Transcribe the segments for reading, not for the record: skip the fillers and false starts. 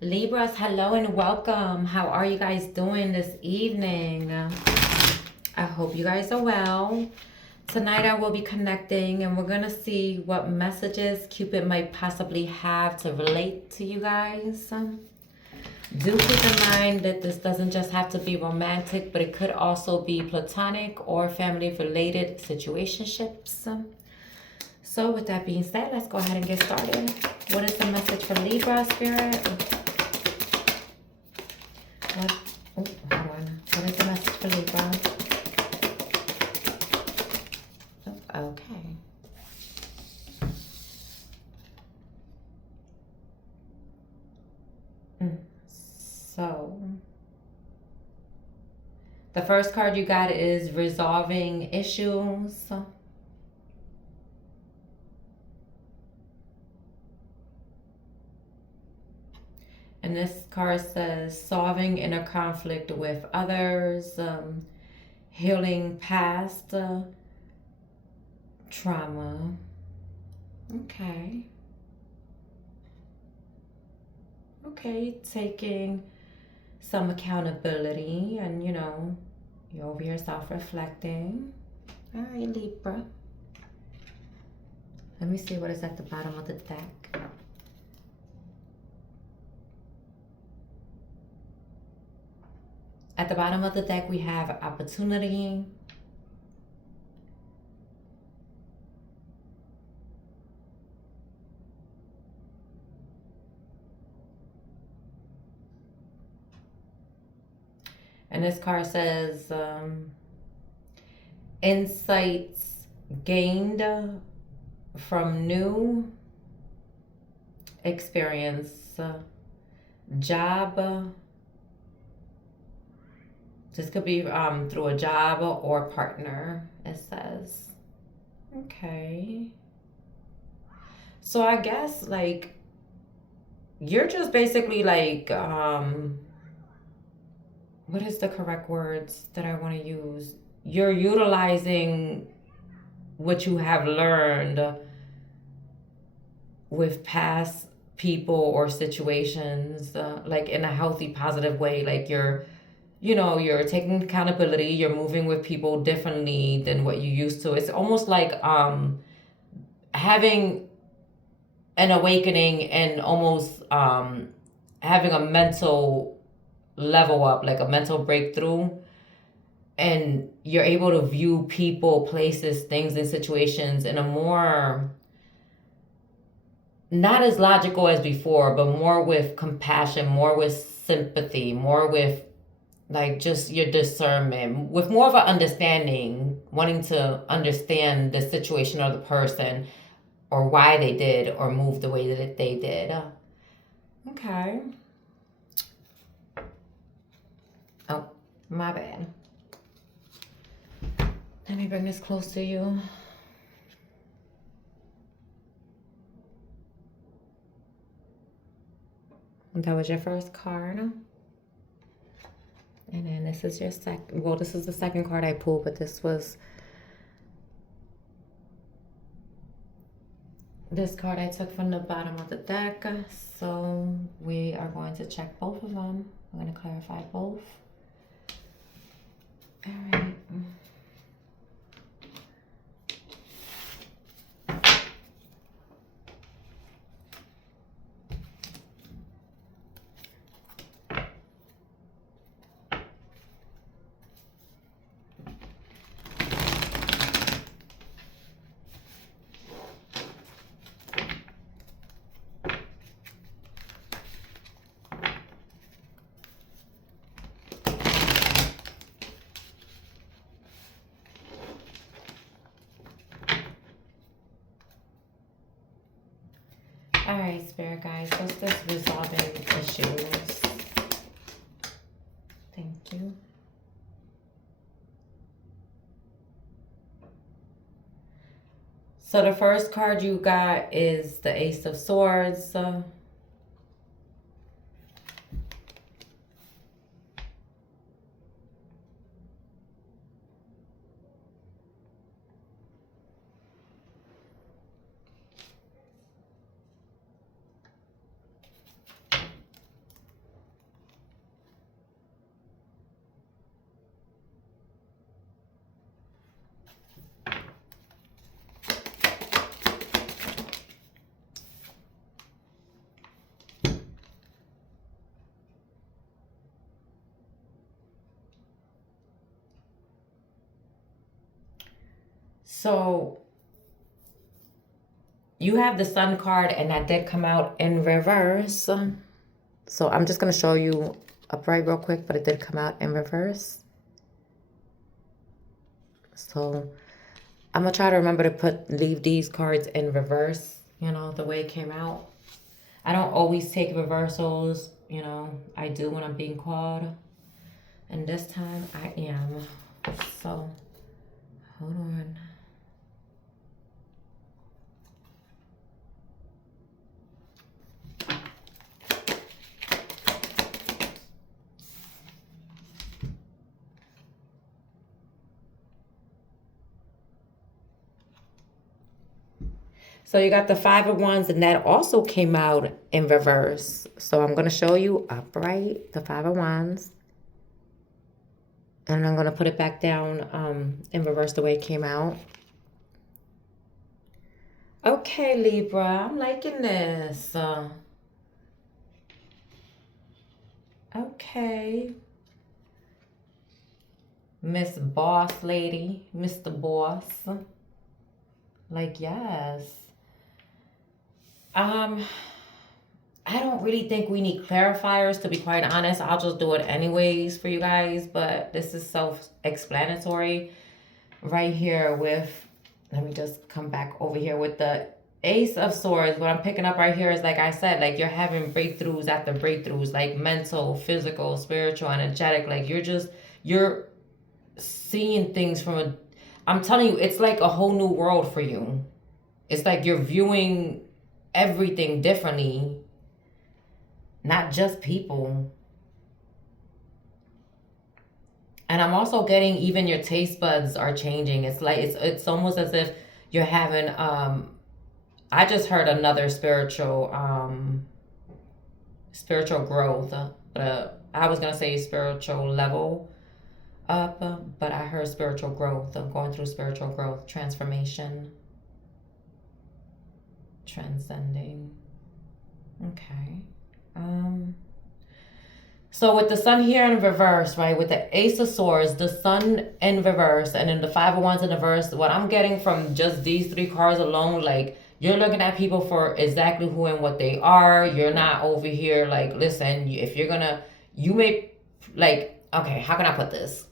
Libras, hello and welcome. How are you guys doing this evening? I hope you guys are well. Tonight I will be connecting and we're going to see what messages Cupid might possibly have to relate to you guys. Do keep in mind that this doesn't just have to be romantic, but it could also be platonic or family related situationships. So with that being said, let's go ahead and get started. What is the message for Libra, Spirit? What? Oh, hold on. What is the message for Libra? Oh, okay. So, the first card you got is resolving issues. And this card says solving inner conflict with others, healing past trauma. Okay. Okay, taking some accountability and, you're over here self-reflecting. All right, Libra. Let me see what is at the bottom of the deck. At the bottom of the deck, we have opportunity. And this card says insights gained from new experience, job. This could be through a job or partner, it says. Okay. So I guess like you're just basically like what is the correct words that I want to use? You're utilizing what you have learned with past people or situations, like in a healthy, positive way. Like you're taking accountability. You're moving with people differently than what you used to. It's almost like having an awakening and almost having a mental level up, like a mental breakthrough, and you're able to view people, places, things, and situations in a more, not as logical as before, but more with compassion, more with sympathy, more with like just your discernment, with more of an understanding, wanting to understand the situation or the person or why they did or moved the way that they did. Okay. Oh, my bad. Let me bring this close to you. That was your first card. And then this is your second. Well, this is the second card I pulled, but this card I took from the bottom of the deck. So we are going to check both of them. I'm going to clarify both. All right. All right, Spirit guys, what's this resolving issues? Thank you. So the first card you got is the Ace of Swords. So you have the Sun card, and that did come out in reverse. So I'm just going to show you upright real quick, but it did come out in reverse. So I'm going to try to remember to leave these cards in reverse, you know, the way it came out. I don't always take reversals, you know, I do when I'm being called. And this time I am. So, hold on. So you got the Five of Wands, and that also came out in reverse. So I'm going to show you upright, the Five of Wands. And I'm going to put it back down in reverse the way it came out. Okay, Libra, I'm liking this. Okay. Miss Boss Lady, Mr. Boss. Like, yes. I don't really think we need clarifiers, to be quite honest. I'll just do it anyways for you guys, but this is self-explanatory right here with, let me just come back over here with the Ace of Swords. What I'm picking up right here is, like I said, like you're having breakthroughs after breakthroughs, like mental, physical, spiritual, energetic. Like you're seeing things from a, I'm telling you, it's like a whole new world for you. It's like you're viewing everything differently. Not just people. And I'm also getting even your taste buds are changing. It's like it's almost as if you're having I just heard another spiritual growth. I was gonna say spiritual level up, but I heard spiritual growth. I'm going through spiritual growth, transformation, transcending. Okay. So with the Sun here in reverse, right, with the Ace of Swords, the Sun in reverse, and then the Five of Wands in reverse, what I'm getting from just these three cards alone, like, you're looking at people for exactly who and what they are. You're not over here like, listen, if you're gonna, you may, like, okay, how can I put this?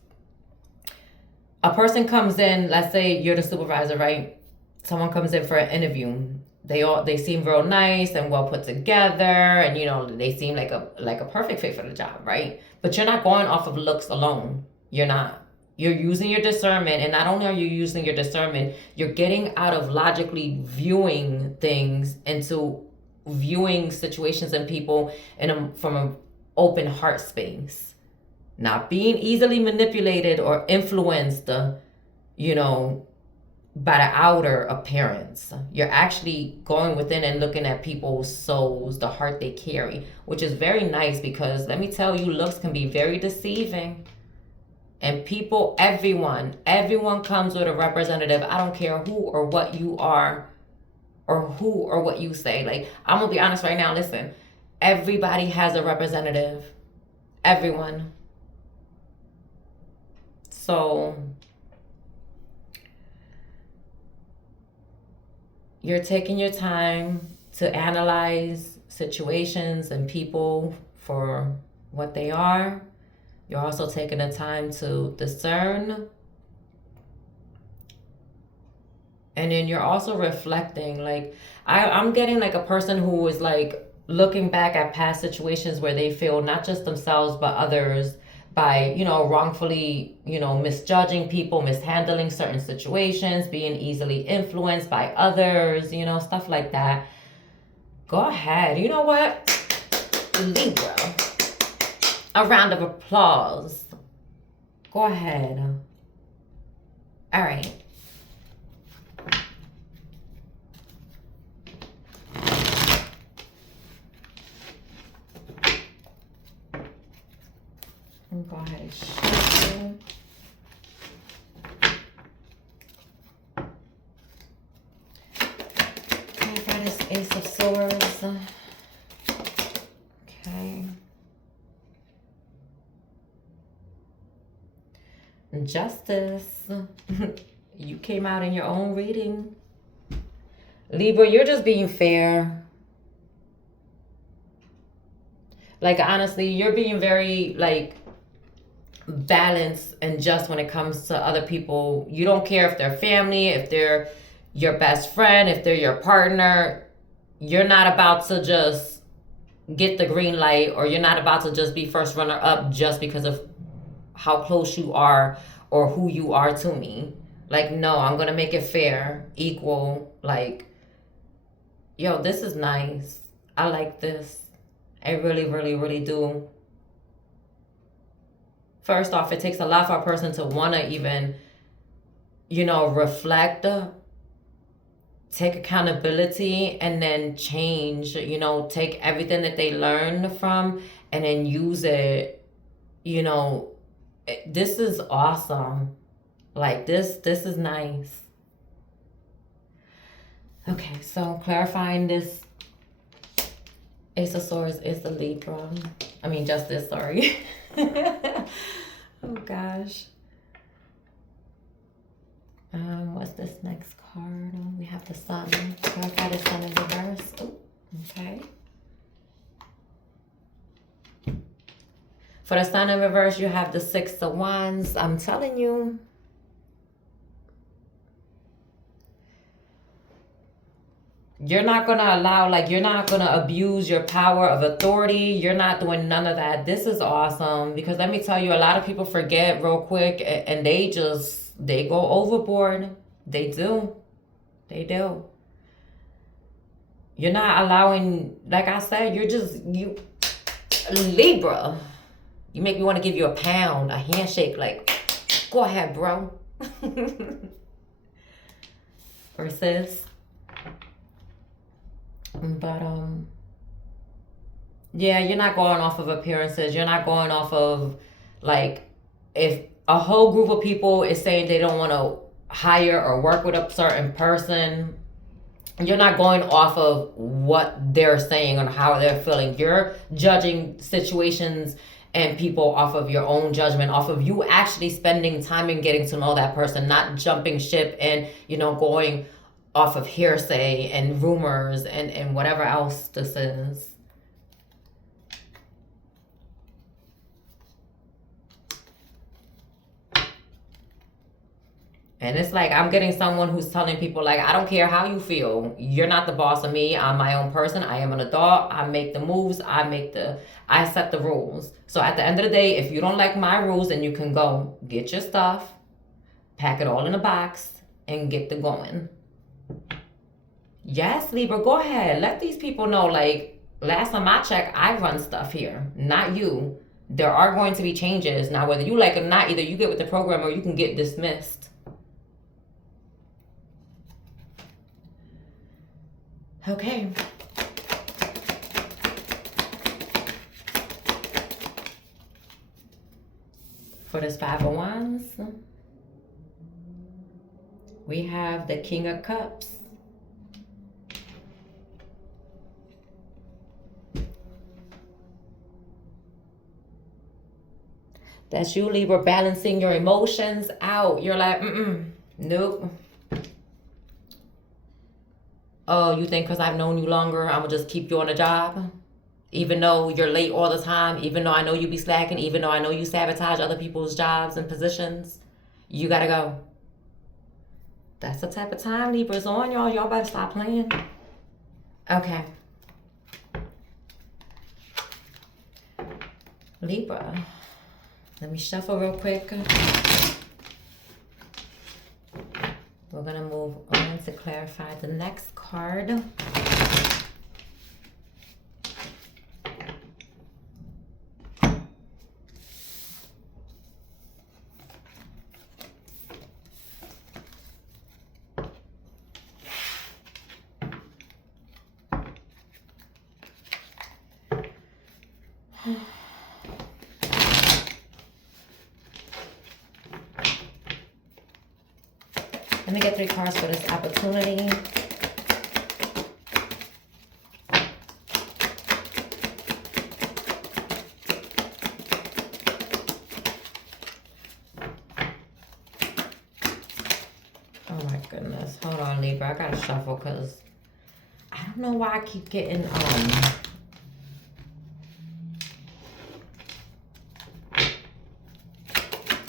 A person comes in, let's say you're the supervisor, right? Someone comes in for an interview. They seem real nice and well put together, and you know they seem like a perfect fit for the job, right? But you're not going off of looks alone. You're not. You're using your discernment, and not only are you using your discernment, you're getting out of logically viewing things into viewing situations and people from an open heart space, not being easily manipulated or influenced, you know, by the outer appearance. You're actually going within and looking at people's souls, the heart they carry, which is very nice, because let me tell you, looks can be very deceiving. And people, everyone comes with a representative. I don't care who or what you are or who or what you say. Like, I'm gonna be honest right now, listen, everybody has a representative. Everyone. So you're taking your time to analyze situations and people for what they are. You're also taking the time to discern. And then you're also reflecting. Like, I'm getting like a person who is like looking back at past situations where they feel not just themselves but others by, you know, wrongfully, you know, misjudging people, mishandling certain situations, being easily influenced by others, you know, stuff like that. Go ahead. You know what? Libra. A round of applause. Go ahead. All right. Go ahead and shuffle. Okay, for this Ace of Swords. Okay. Justice. You came out in your own reading. Libra, you're just being fair. Like, honestly, you're being very, like, balanced and just when it comes to other people. You don't care if they're family, if they're your best friend, if they're your partner. You're not about to just get the green light, or you're not about to just be first runner up just because of how close you are or who you are to me. Like, no, I'm gonna make it fair, equal. Like, yo, this is nice. I like this. I really, really, really do. First off, it takes a lot for a person to want to even, reflect, take accountability, and then change, take everything that they learned from and then use it. This is awesome. Like, this is nice. Okay, so clarifying this, Ace of Swords is the Libra. I mean, just this, sorry. Oh gosh. What's this next card? Oh, we have the Sun. Clarify the Sun in reverse. Oh, okay. For the Sun in reverse, you have the Six of Wands. I'm telling you. You're not going to allow, like, you're not going to abuse your power of authority. You're not doing none of that. This is awesome, because let me tell you, a lot of people forget real quick and they go overboard. They do. They do. You're not allowing, like I said, you Libra. You make me want to give you a pound, a handshake, like, go ahead, bro. Or sis. But yeah, you're not going off of appearances. You're not going off of, like, if a whole group of people is saying they don't want to hire or work with a certain person, you're not going off of what they're saying or how they're feeling. You're judging situations and people off of your own judgment, off of you actually spending time and getting to know that person, not jumping ship and, going off of hearsay and rumors and whatever else this is. And it's like, I'm getting someone who's telling people, like, I don't care how you feel. You're not the boss of me. I'm my own person. I am an adult. I make the moves. I set the rules. So at the end of the day, if you don't like my rules, then you can go get your stuff, pack it all in a box, and get the going. Yes, Libra, go ahead. Let these people know, like, last time I checked, I run stuff here, not you. There are going to be changes. Now, whether you like it or not, either you get with the program or you can get dismissed. Okay. For this Five of Wands, we have the King of Cups. That's you, Libra, balancing your emotions out. You're like, nope. Oh, you think because I've known you longer, I'm going to just keep you on the job? Even though you're late all the time, even though I know you be slacking, even though I know you sabotage other people's jobs and positions, you got to go. That's the type of time Libra's on, y'all. Y'all better stop playing. Okay. Libra. Let me shuffle real quick. We're going to move on to clarify the next card. Let me get 3 cards for this opportunity. Libra. I gotta shuffle because I don't know why I keep getting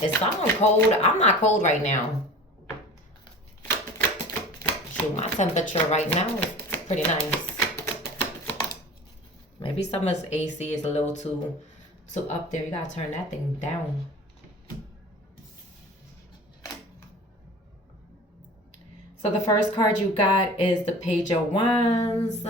is someone cold? I'm not cold right now. Shoot, my temperature right now is pretty nice. Maybe someone's AC is a little too up there. You gotta turn that thing down. So the first card you got is the Page of Wands.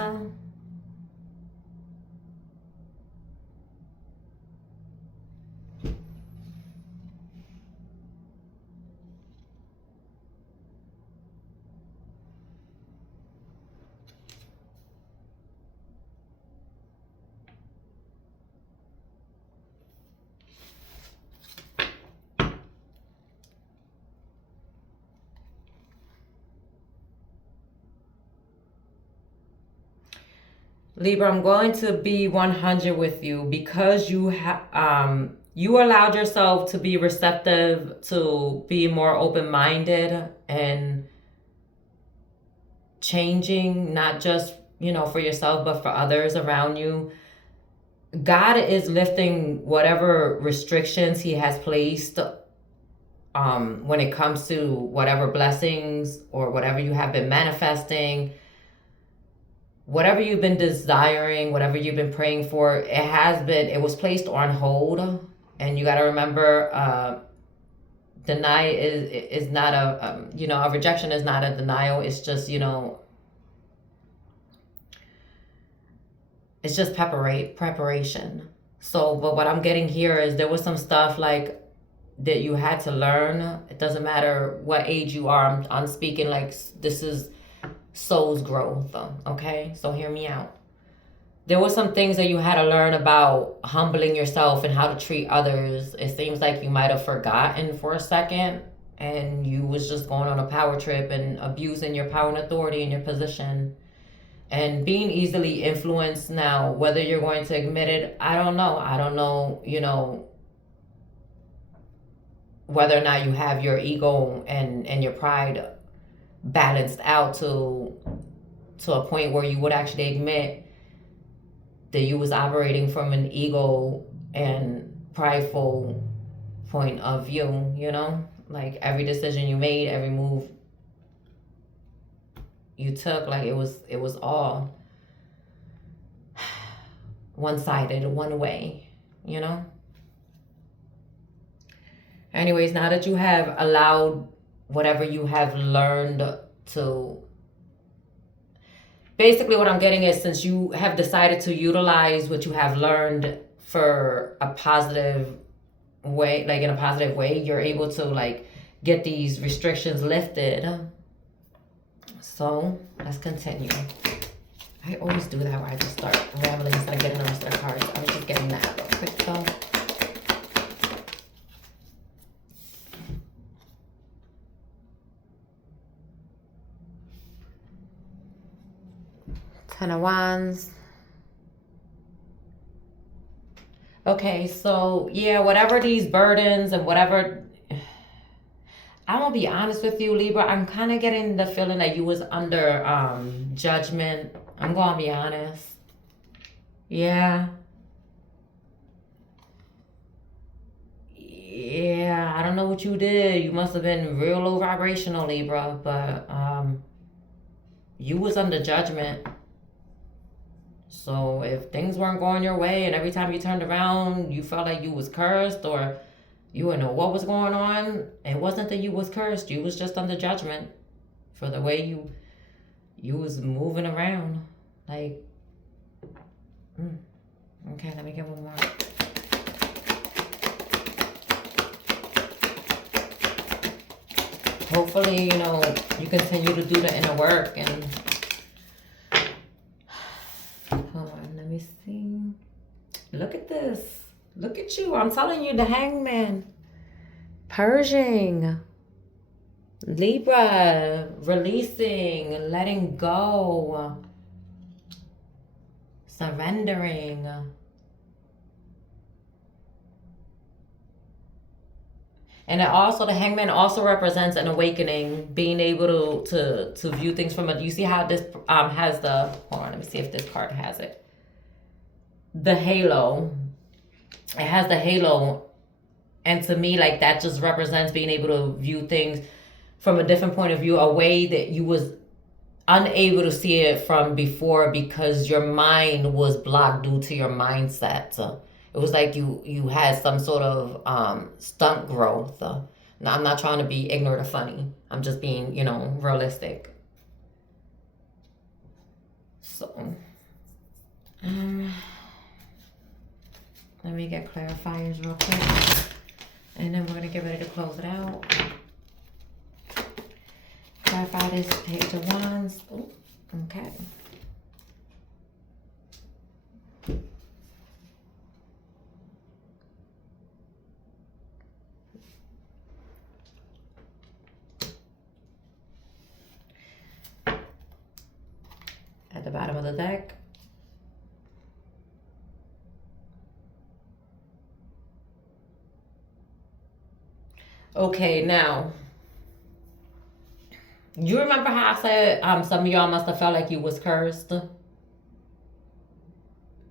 Libra, I'm going to be 100 with you because you you allowed yourself to be receptive, to be more open-minded and changing, not just, you know, for yourself, but for others around you. God is lifting whatever restrictions he has placed when it comes to whatever blessings or whatever you have been manifesting. Whatever you've been desiring, whatever you've been praying for, it was placed on hold. And you got to remember, deny is not a rejection is not a denial. It's just, it's just preparation. So, but what I'm getting here is there was some stuff like that you had to learn. It doesn't matter what age you are. I'm speaking like this is soul's growth, okay? So hear me out. There were some things that you had to learn about humbling yourself and how to treat others. It seems like you might have forgotten for a second and you was just going on a power trip and abusing your power and authority in your position and being easily influenced. Now, whether you're going to admit it, I don't know, whether or not you have your ego and your pride balanced out to a point where you would actually admit that you was operating from an ego and prideful point of view, like every decision you made, every move you took, like it was all one-sided, one way, Anyways, now that you have allowed whatever you have learned to, basically what I'm getting is, since you have decided to utilize what you have learned for a positive way, like in a positive way, you're able to like get these restrictions lifted. So let's continue. I always do that where I just start rambling instead of getting the rest of the cards. I was just getting that real quick though. Ten of Wands. Okay, so yeah, whatever these burdens and whatever, I'm gonna be honest with you, Libra. I'm kind of getting the feeling that you was under judgment. I'm gonna be honest. Yeah. Yeah, I don't know what you did. You must have been real low vibrational, Libra, but you was under judgment. So if things weren't going your way and every time you turned around you felt like you was cursed or you didn't know what was going on, it wasn't that you was cursed. You was just under judgment for the way you was moving around. Like, okay, let me get one more. Hopefully, you continue to do the inner work and hold on, let me see. Look at this. Look at you. I'm telling you, the Hangman. Purging. Libra. Releasing. Letting go. Surrendering. And it also, the Hangman also represents an awakening, being able to view things from a, you see how this has the, hold on, let me see if this card has it. The halo. It has the halo. And to me, like, that just represents being able to view things from a different point of view, a way that you was unable to see it from before because your mind was blocked due to your mindset. So it was like you had some sort of stunt growth. Now, I'm not trying to be ignorant or funny. I'm just being, realistic. So, let me get clarifiers real quick. And then we're going to get ready to close it out. Clarify this Page of Wands. Ooh, okay. At the bottom of the deck. Okay, now, you remember how I said some of y'all must have felt like you was cursed?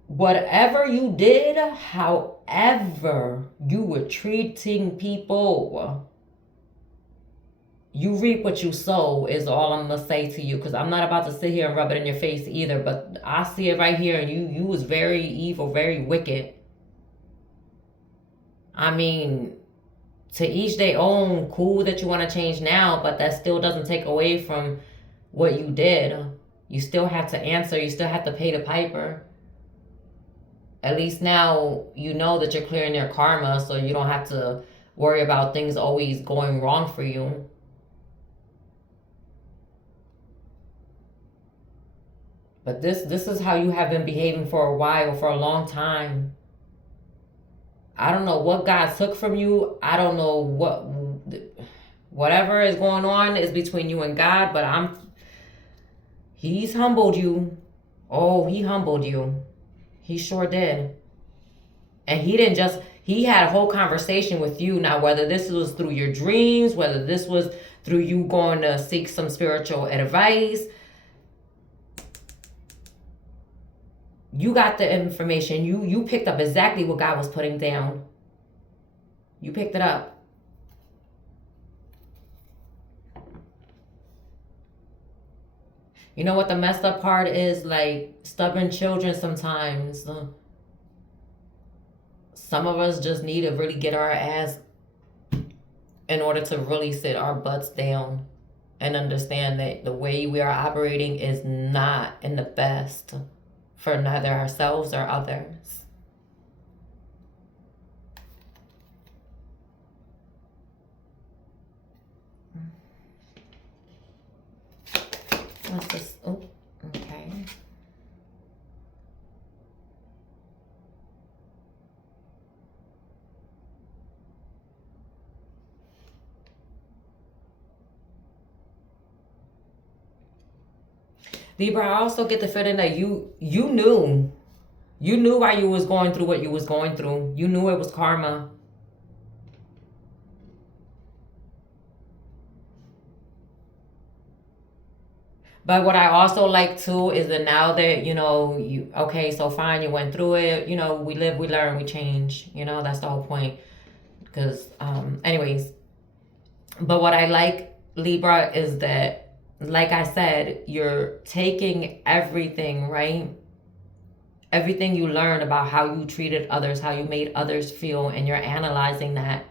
Whatever you did, however you were treating people, you reap what you sow is all I'm going to say to you, because I'm not about to sit here and rub it in your face either, but I see it right here, and you was very evil, very wicked. I mean, to each their own. Cool that you want to change now, but that still doesn't take away from what you did. You still have to answer. You still have to pay the piper. At least now you know that you're clearing your karma, so you don't have to worry about things always going wrong for you. But this is how you have been behaving for a while, for a long time. I don't know what God took from you. I don't know whatever is going on is between you and God, but He's humbled you. Oh, He humbled you. He sure did. And He had a whole conversation with you. Now, whether this was through your dreams, whether this was through you going to seek some spiritual advice, you got the information. You picked up exactly what God was putting down. You picked it up. You know what the messed up part is? Like, stubborn children sometimes. Some of us just need to really get our ass in order to really sit our butts down and understand that the way we are operating is not in the best for neither ourselves or others. What's this? Oh, okay. Libra, I also get the feeling that you knew. You knew why you was going through what you was going through. You knew it was karma. But what I also like too is that now that, okay, so fine, you went through it, we live, we learn, we change, that's the whole point. Because, anyways, but what I like, Libra, is that, like I said, you're taking everything, right? Everything you learned about how you treated others, how you made others feel, and you're analyzing that.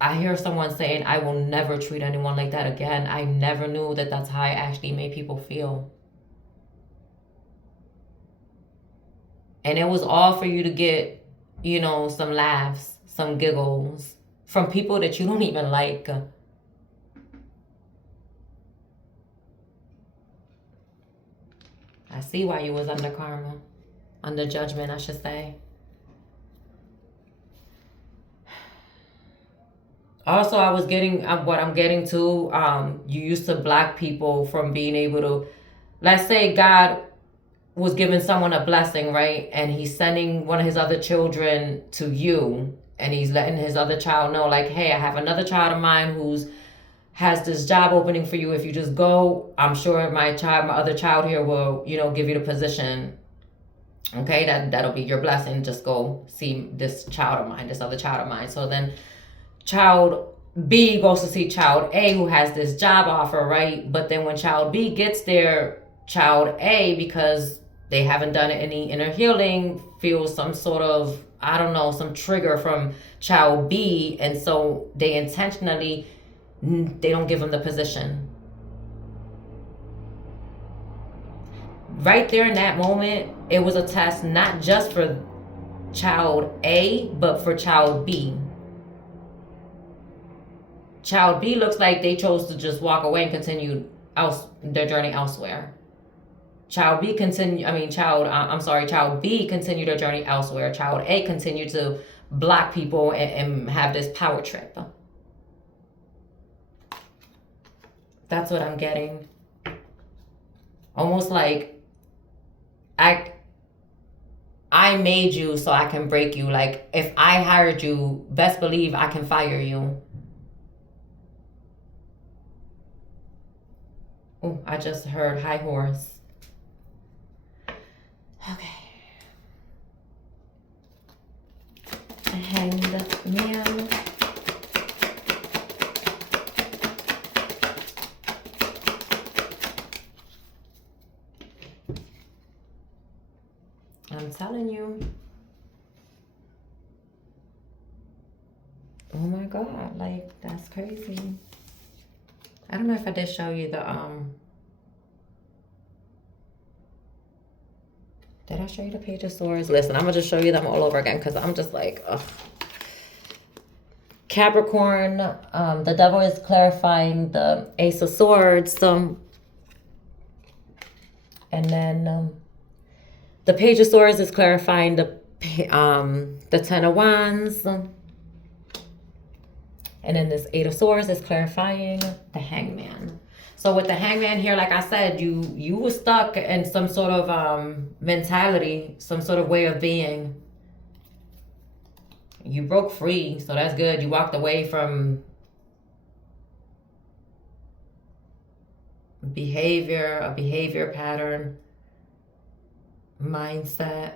I hear someone saying, I will never treat anyone like that again. I never knew that that's how I actually made people feel. And it was all for you to get, some laughs, some giggles from people that you don't even like. I see why you was under karma, under judgment, I should say. Also, I was getting, what I'm getting to, you used to block people from being able to, let's say God was giving someone a blessing, right? And he's sending one of his other children to you. and he's letting his other child know, like, hey, I have another child of mine who's has this job opening for you. If you just go, I'm sure my other child here will, give you the position. Okay, that'll be your blessing. Just go see this child of mine, this other child of mine. So then child B goes to see child A who has this job offer, right? But then when child B gets there, child A, because they haven't done any inner healing, feels some sort of, I don't know, some trigger from child B. And so they intentionally, they don't give them the position. Right there in that moment, it was a test not just for child A, but for child B. Child B looks like they chose to just walk away and continue their journey elsewhere. Child B child B continued their journey elsewhere. Child A continued to block people and have this power trip. That's what I'm getting. Almost like I made you so I can break you. Like, if I hired you, best believe I can fire you. Oh, I just heard high horse. Okay. Hanged man. I'm telling you. Oh my God, like, that's crazy. I don't know if I did show you the, did I show you the Page of Swords? Listen, I'm gonna just show you them all over again because I'm just like, ugh. Capricorn, the devil is clarifying the Ace of Swords. And then the Page of Swords is clarifying the Ten of Wands. And then this Eight of Swords is clarifying the Hangman. So with the Hangman here, like I said, you were stuck in some sort of mentality, some sort of way of being. You broke free, so that's good. You walked away from a behavior pattern, mindset.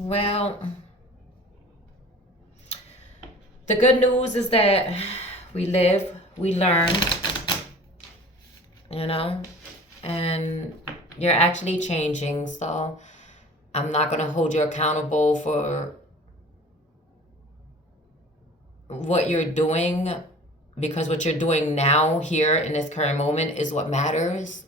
Well, the good news is that we live, we learn, and you're actually changing. So I'm not going to hold you accountable for what you're doing, because what you're doing now here in this current moment is what matters,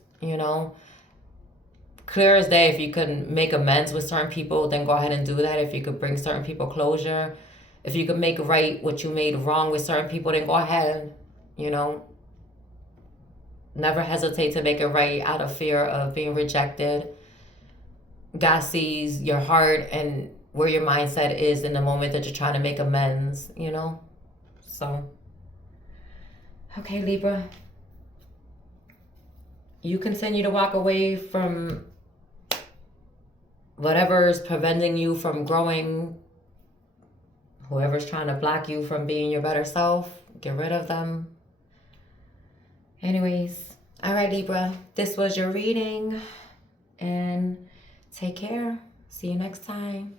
Clear as day, if you can make amends with certain people, then go ahead and do that. If you could bring certain people closure, if you could make right what you made wrong with certain people, then go ahead, Never hesitate to make it right out of fear of being rejected. God sees your heart and where your mindset is in the moment that you're trying to make amends, So, okay, Libra. You continue to walk away from whatever is preventing you from growing. Whoever's trying to block you from being your better self, get rid of them. Anyways, all right, Libra, this was your reading, and take care. See you next time.